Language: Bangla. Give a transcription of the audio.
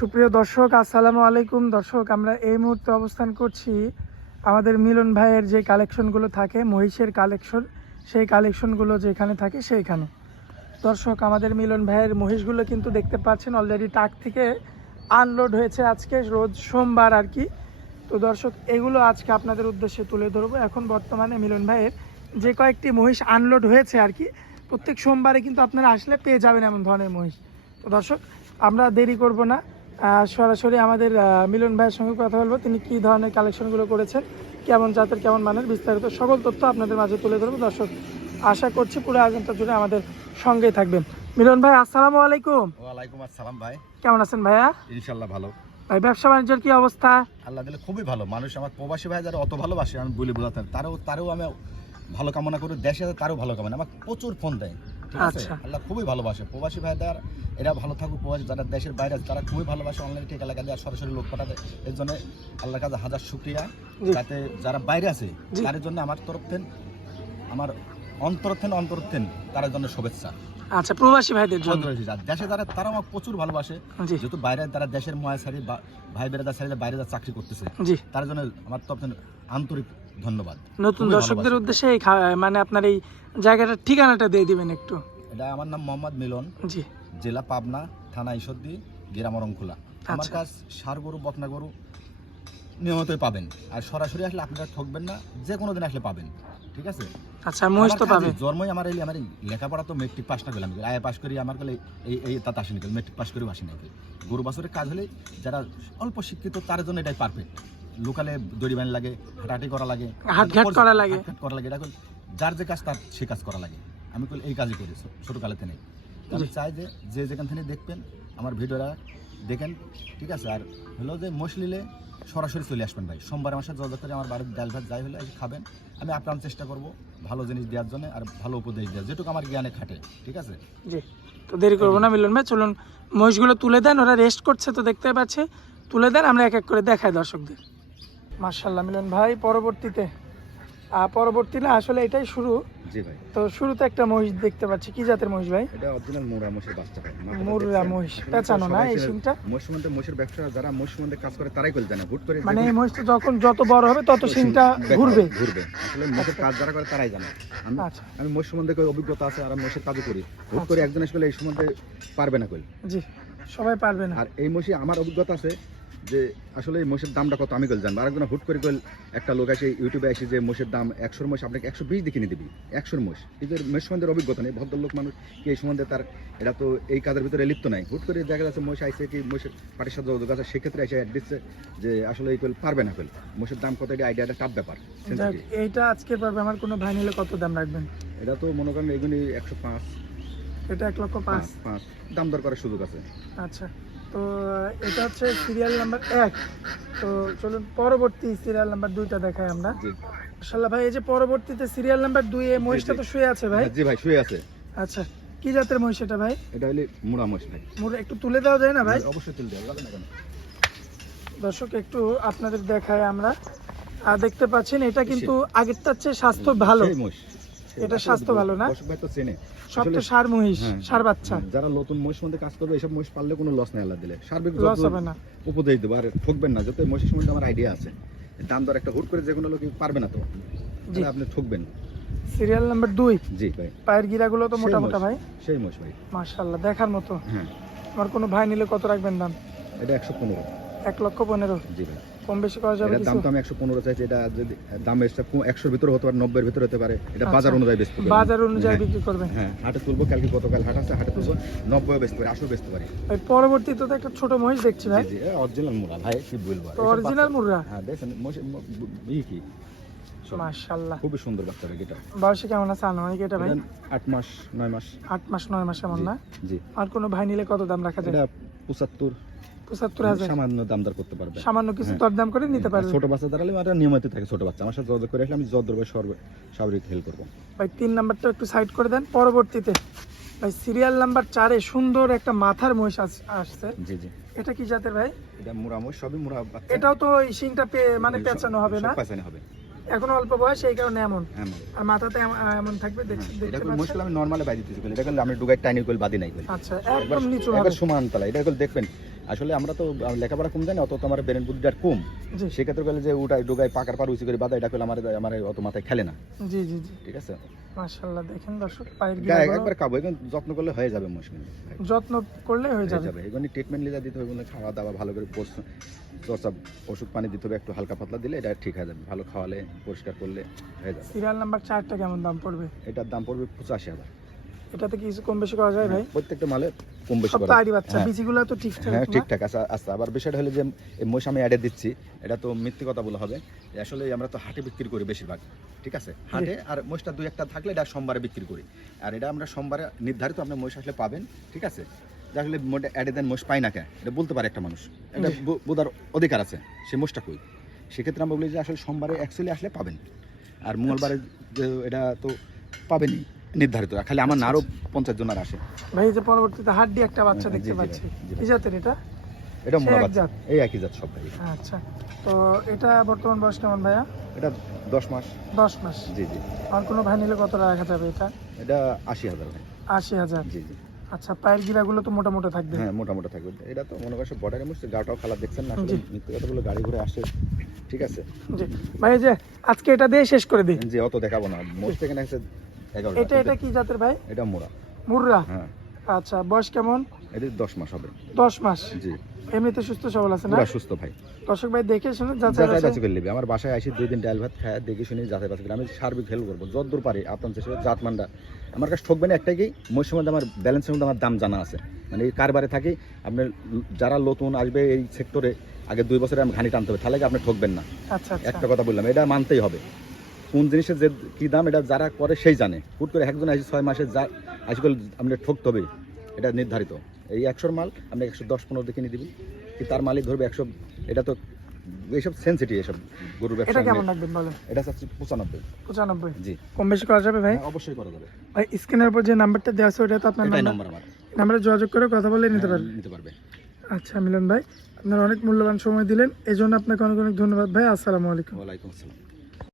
সুপ্রিয় দর্শক, আসসালামু আলাইকুম। দর্শক, আমরা এই মুহূর্তে অবস্থান করছি আমাদের মিলন ভাইয়ের যে কালেকশনগুলো থাকে, মহিষের কালেকশন, সেই কালেকশনগুলো যেখানে থাকে সেইখানে। দর্শক, আমাদের মিলন ভাইয়ের মহিষগুলো কিন্তু দেখতে পাচ্ছেন অলরেডি টাক থেকে আনলোড হয়েছে আজকে, রোজ সোমবার আর কি। তো দর্শক, এগুলো আজকে আপনাদের উদ্দেশ্যে তুলে ধরবো। এখন বর্তমানে মিলন ভাইয়ের যে কয়েকটি মহিষ আনলোড হয়েছে আর কি, প্রত্যেক সোমবারে কিন্তু আপনারা আসলে পেয়ে যাবেন এমন ধরনের মহিষ। তো দর্শক, আমরা দেরি করব না। সরাসরি আমাদের মিলন ভাইয়ের সঙ্গে কথা বলব। তিনি কী ধরনের কালেকশনগুলো করেছেন কেমন জাতের কেমন মানের বিস্তারিত সকল তথ্য আপনাদের মাঝে তুলে ধরবো। দর্শক আশা করছি পুরো আয়োজনটা জুড়ে আমাদের সঙ্গেই থাকবেন। মিলন ভাই আসসালামু আলাইকুম। ওয়ালাইকুম আসসালাম ভাই। কেমন আছেন ভাইয়া? ইনশাল্লাহ ভালো। ভাই ব্যবসা বাণিজ্যের কি অবস্থা? আল্লাহ দিলে খুবই ভালো। মানুষ আমার প্রবাসী ভাই যারা অত ভালোবাসে আমি বলে বোঝাতে পারি। তারও তারও আমি ভালো কামনা করি দেশে তারও ভালো কামনা আমার প্রচুর ফোন দেয়। ঠিক আছে? আচ্ছা। আল্লাহ খুবই ভালোবাসে। প্রবাসী ভাইদের এরা ভালো থাকুক প্রবাসী যারা দেশের বাইরে তারা খুবই ভালোবাসে অনলাইনে লাগা আর সরাসরি লোক পাঠাতে। এর জন্য আল্লাহর কাছে হাজার শুক্রিয়া। যাতে যারা বাইরে আছে। তাদের জন্য আমার তরফ থেকে আমার অন্তর থেকে অন্তর থেকে তার জন্য শুভেচ্ছা। আচ্ছা প্রবাসী ভাইদের জন্য। দেশে যারা তারা আমার প্রচুর ভালোবাসে। যেহেতু বাইরে তারা দেশের ময়া বা ভাই বেড়াদার সারি বাইরে চাকরি করতেছে। তার জন্য আমার তরফ থেকে আন্তরিক ধন্যবাদ। নতুন দর্শকদের উদ্দেশ্যে এই মানে আপনার এই জায়গাটার ঠিকানাটা দিয়ে দিবেন একটু। এটা আমার নাম মোহাম্মদ মিলন। জি। জেলা পাবনা থানা ঈশ্বরদী গ্রাম অরংখোলা। আমার আচ্ছা। কাছ সার গরু বকনা গরু নিয়মিতই পাবেন। আর সরাসরি আসলে আপনারা ঠকবেন না যে কোনো দিন আসলে পাবেন। ঠিক আছে? আচ্ছা মহিষ তো পাবে। জন্মই আমার এই আমার লেখাপড়া তো মেট্রিক পাস না করলাম আয় পাস করি আমার গেলে এই এই তাতে আসেনি মেট্রিক পাস করেও আসেনি গরু বাছরের কাজ হলে যারা অল্প শিক্ষিত তার জন্য এটাই পারফেক্ট লোকালে দড়ি বান লাগে হাঁটাহাঁটি করা লাগে হাটঘাট করা লাগে। হাটঘাট করা লাগে। এটা যার যে কাজ তার সে কাজ করা লাগে। আমি কল এই কাজই করি ছো- ছোটকালে থেকে আমি চাই যে যে যেখান থেকে দেখবেন আমার ভিডিওটা দেখেন ঠিক আছে? আর হলো যে মশলিলে সরাসরি চলে আসবেন ভাই। সোমবার মাসে যোগাযোগ করে আমার বাড়ির ডাল ভাত যাই হলে খাবেন আমি আপ্রাণ চেষ্টা করব ভালো জিনিস দেওয়ার জন্য আর ভালো উপদেশ দেওয়ার। যেটুকু আমার জ্ঞানে খাটে ঠিক আছে? জি। তো দেরি করব না মিলন ভাই চলুন। মহিষগুলো তুলে দেন ওরা রেস্ট করছে তো দেখতে পাচ্ছে। তুলে দেন আমরা এক এক করে দেখাই দর্শকদের। মার্শাল্লাহ মিলন ভাই পরবর্তীতে পরবর্তী না আসলে এটাই শুরু। জি ভাই। তো শুরুতে একটা মহিষ দেখতে পাচ্ছি কি জাতের মহিষ ভাই? এটা অরিজিনাল মোরা মোষের বাচ্চা ভাই মহিষ পেঁচানো না এই সিংটা? সম্বন্ধে মোষের ব্যবসা যারা সম্বন্ধে কাজ করে তারাই করে জানে হুট করে মানে এই মহিষটা যখন যত বড় হবে তত সিংটা ঘুরবে। ঘুরবে। আসলে মোষের কাজ যারা করে তারাই জানে। আমি আচ্ছা। আমি সম্বন্ধে কোনো অভিজ্ঞতা আছে আর আমি মোষের কাজও করি। হুট করে একজন আসলে এই সম্বন্ধে পারবে না কই জি সবাই পারবে না। আর এই মোষে আমার অভিজ্ঞতা আছে যে আসলে এই মোষের দামটা কত আমি কল জানব। আরেকজন হুট করে কল একটা লোক আসে ইউটিউবে আসে যে মোষের দাম একশোর মোষ আপনাকে একশো বিশ দিয়ে কিনে দিবি একশোর মোষ। এদের মোষ সম্বন্ধের অভিজ্ঞতা নেই ভদ্রলোক মানুষ কি এই সম্বন্ধে তার এটা তো এই কাজের ভিতরে লিপ্ত নাই। হুট করে দেখা যাচ্ছে মোষ আইসে কি মোষের পাটির সাথে যোগাযোগ আছে সেক্ষেত্রে এসে অ্যাড দিচ্ছে যে আসলে এই কল পারবে না কল মোষের দাম কত এটা আইডিয়াটা টাপ ব্যাপার। এইটা আজকের পর্বে আমার কোনো ভাই নিলে কত দাম রাখবেন? এটা তো মনে করেন এগুলি একশো পাঁচ। এটা এক লক্ষ পাঁচ পাঁচ। দাম দর করার সুযোগ আছে। আচ্ছা। তো এটা হচ্ছে সিরিয়াল নাম্বার এক। তো চলুন পরবর্তী সিরিয়াল নাম্বার দুইটা দেখাই আমরা। মাশাল্লাহ ভাই এই যে পরবর্তীতে সিরিয়াল নাম্বার দুই এ মহিষটা তো শুয়ে আছে ভাই। জি ভাই শুয়ে আছে। আচ্ছা কি জাতের মহিষ এটা ভাই? এটা হলে মুড়া মোষ ভাই। মোর একটু তুলে দেওয়া যায় না ভাই? অবশ্যই তুলতে হবে যাবে না কেন? দর্শক একটু আপনাদের দেখায় আমরা। আর দেখতে পাচ্ছেন এটা কিন্তু আগেরটার চেয়ে স্বাস্থ্য ভালো। সেই এটা স্বাস্থ্য ভালো না? ভাই তো চেনে। সব তো সার মহিষ হ্যাঁ, সার বাচ্চা। হ্যাঁ, যারা নতুন মোষ মধ্যে কাজ করবে এসব মোষ পারলে কোনো লস নাই আল্লাহ দিলে। সার্বিক লস হবে না। উপদেশ দেবো। আর ঠকবেন না যাতে সম্বন্ধে আমার আইডিয়া আছে। দাম দর একটা হুট করে যে কোনো লোক পারবে না তো। আপনি ঠকবেন। সিরিয়াল নাম্বার দুই। জি ভাই। পায়ের গিরাগুলো তো মোটা মোটা ভাই। সেই মোষ ভাই। মাশাল্লাহ দেখার মতো। হ্যাঁ। আমার কোনো ভাই নিলে কত রাখবেন দাম? এটা একশো পনেরো। এক লক্ষ পনেরো। জি ভাই। কম বেশি করা যাবে দাম তো আমি একশো পনেরো চাইছি এটা যদি দাম এসে একশোর ভিতরে হতে পারে নব্বইয়ের ভিতরে হতে পারে। এটা আচ্ছা। বাজার অনুযায়ী বেচতে পারি বাজার অনুযায়ী হ্যাঁ। বিক্রি করবেন। হ্যাঁ হাটে তুলবো কালকে গতকাল হাট আছে হাটে তুলবো নব্বই বেচতে পারি আশো বেচতে পারি। ভাই পরবর্তীতে তো একটা ছোট মহিষ দেখছি ভাই। জি অরিজিনাল মুরা ভাই কি বলব অরিজিনাল বাচ্চা- হ্যাঁ দেখেন মোষ- ম- কি? সব মাশাল্লাহ খুবই সুন্দর বাচ্চা এটা বয়সে কেমন আছে আনুমানিক এটা ভাই? এটা আট মাস নয় মাস। আট মাস নয় মাস এমন না? জি। আর কোনো ভাই নিলে কত দাম রাখা যায়? এটা পঁচাত্তর পঁচাত্তর হাজার। সামান্য দাম দর করতে পারবে। সামান্য কিছু হ্যাঁ। দরদাম করে নিতে পারবে। ছোট বাচ্চা দাঁড়ালে এটা নিয়মিত থাকে ছোট বাচ্চা। আমার সাথে যোগাযোগ করে আসলে আমি যদ্র সর্ব স্বাভাবিক হেল্প করব। ভাই তিন নাম্বারটা একটু সাইড করে দেন। পরবর্তীতে ভাই সিরিয়াল নাম্বার চারে সুন্দর একটা মাথার মহিষ আসছে। জি জি। এটা কি জাতের ভাই? এটা মুরা মোষ সবই মুরা এটাও তো পে- মানে পেঁচানো হবে না? পেঁচানো হবে। এখন অল্প বয়স এই কারণে এমন। হ্যাঁ আর মাথাতে এমন থাকবে হ্যাঁ, এটা মুশকিল আমি নরমালে বাইরে দিতে এটা আমি ডুগাই টাইনি কল বাদি নাই আচ্ছা একদম নিচু হবে। সমান তলা এটা দেখবেন। আসলে আমরা তো লেখাপড়া কম জানি অত তো আমার ব্রেন বুদ্ধিটা কম। সেক্ষেত্রে গেলে যে উঠাই ডুগাই পাকার পার উঁচু করে বাধা এটা করলে আমার আমার অত মাথায় খেলে না। জি জি জি। ঠিক আছে? মাশাআল্লাহ দেখেন দর্শক পায়ের গায়ে একবার খাব এখন যত্ন করলে হয়ে যাবে মুশকিল। যত্ন করলে হয়ে যাবে। যাবে এগুলো ট্রিটমেন্ট লিজা দিতে হবে না, খাওয়া দাওয়া ভালো করে পরিশ্রম- চর্চা ওষুধ পানি দিতে হবে একটু হালকা পাতলা দিলে এটা ঠিক হয়ে যাবে ভালো খাওয়ালে পরিষ্কার করলে হয়ে যাবে। সিরিয়াল নাম্বার চারটা কেমন দাম পড়বে? এটার দাম পড়বে পঁচাশি হাজার। এটাতে কি কিছু কম বেশি করা যায় ভাই? প্রত্যেকটা মালে কম বেশি করে আইডি বাচ্চা হ্যাঁ। তো ঠিকঠাক হ্যাঁ ঠিকঠাক আছে আচ্ছা আবার বিষয়টা হলো যে এই মোষ আমি অ্যাডে দিচ্ছি এটা তো মিথ্যে কথা বলা হবে। আসলে আমরা তো হাটে বিক্রি করি বেশিরভাগ ঠিক আছে? হাটে আর মোষটা দুই একটা থাকলে এটা সোমবারে বিক্রি করি। আর এটা আমরা সোমবারে নির্ধারিত আপনার মোষ আসলে পাবেন ঠিক আছে? যে আসলে মোটে অ্যাডে দেন মোষ পাই না কেন এটা বলতে পারে একটা মানুষ। এটা বোধার অধিকার আছে সে মোষটা কই? সেক্ষেত্রে আমরা বলি যে আসলে সোমবারে অ্যাকচুয়ালি আসলে পাবেন। আর মঙ্গলবারে এটা তো পাবেনই। নির্ধারিত খালি আমার আরও পঞ্চাশ জনের আসে। ভাই যে পরবর্তীতে হাড্ডি একটা বাচ্চা হ্যাঁ, জি, দেখতে জি, পাচ্ছি। জি, জি। কি জাতের এটা? এটা মোড়া বাচ্চা। এই একই জাত সব ভাই। আচ্ছা তো এটা বর্তমান বয়স কেমন ভাইয়া? এটা দশ মাস। দশ মাস। জি জি। আর কোনো ভাই নিলে কত রাখা যাবে এটা? এটা আশি হাজার ভাই। আশি হাজার। জি জি। আচ্ছা পায়ের গিরাগুলো তো মোটা মোটা থাকবে। হ্যাঁ মোটামুটি থাকবে। এটা তো মনে করছে বর্ডারে মুসছে গাটাও খারাপ দেখছেন না জি। মিথ্যে কথাগুলো গাড়ি ঘুরে আসে ঠিক আছে? জি। ভাই যে আজকে এটা দিয়ে শেষ করে দিই। যে অত দেখাবো না। মোট থেকে না এগারো এটা এটা কি জাতের ভাই? এটা মুর্রা হ্যাঁ। আচ্ছা বয়স কেমন? এটা দশ মাস হবে। দশ মাস? জি। এমনিতে সুস্থ সবল আছে না? সুস্থ ভাই। দর্শক ভাই দেখে শুনে যাচাই বাছাই- করে নিবি। আমার বাসায় আসি দুই দিন ডাল ভাত খায় দেখে শুনে যাচাই বাছাই করি। আমি সার্বিক হেল্প করব। যতদূর পারি আপনার চেষ্টা আমার কাছে ঠকবে না একটাই কি? আমার ব্যালেন্সের মধ্যে আমার দাম জানা আছে। মানে এই কারবারে থাকি আপনার যারা নতুন আসবে এই সেক্টরে আগে দুই বছরে আমি ঘানি টানতে হবে। তাহলে আপনি ঠকবেন না? আচ্ছা আচ্ছা। একটা কথা বললাম এটা মানতেই হবে। কোন জিনিসের যে কি দাম এটা যারা করে সেই জানে। হুট করে একজন আসি ছয় মাসে যা আসি আপনি ঠকতে হবে এটা নির্ধারিত। এই একশোর মাল আপনি একশো দশ পনেরো দেখে নিয়ে দিবেন কি তার মালিক ধরবে একশো এটা তো এইসব সেন্সিটিভ এসব গরুর ব্যবসা এটা কেমন রাখবেন বলেন? এটা চাচ্ছি পঁচানব্বই। পঁচানব্বই? জি। কম বেশি করা যাবে ভাই? অবশ্যই করা যাবে। ভাই স্ক্রিনের উপর যে নাম্বারটা দেওয়া আছে ওটা তো আপনার নাম্বার আমার। নাম্বারে যোগাযোগ করে কথা বলে নিতে হ্যাঁ, পারবেন নিতে পারবে। আচ্ছা মিলন ভাই আপনার অনেক মূল্যবান সময় দিলেন এই জন্য আপনাকে অনেক অনেক ধন্যবাদ ভাই। আসসালামু আলাইকুম। ওয়ালাইকুম আসসালাম।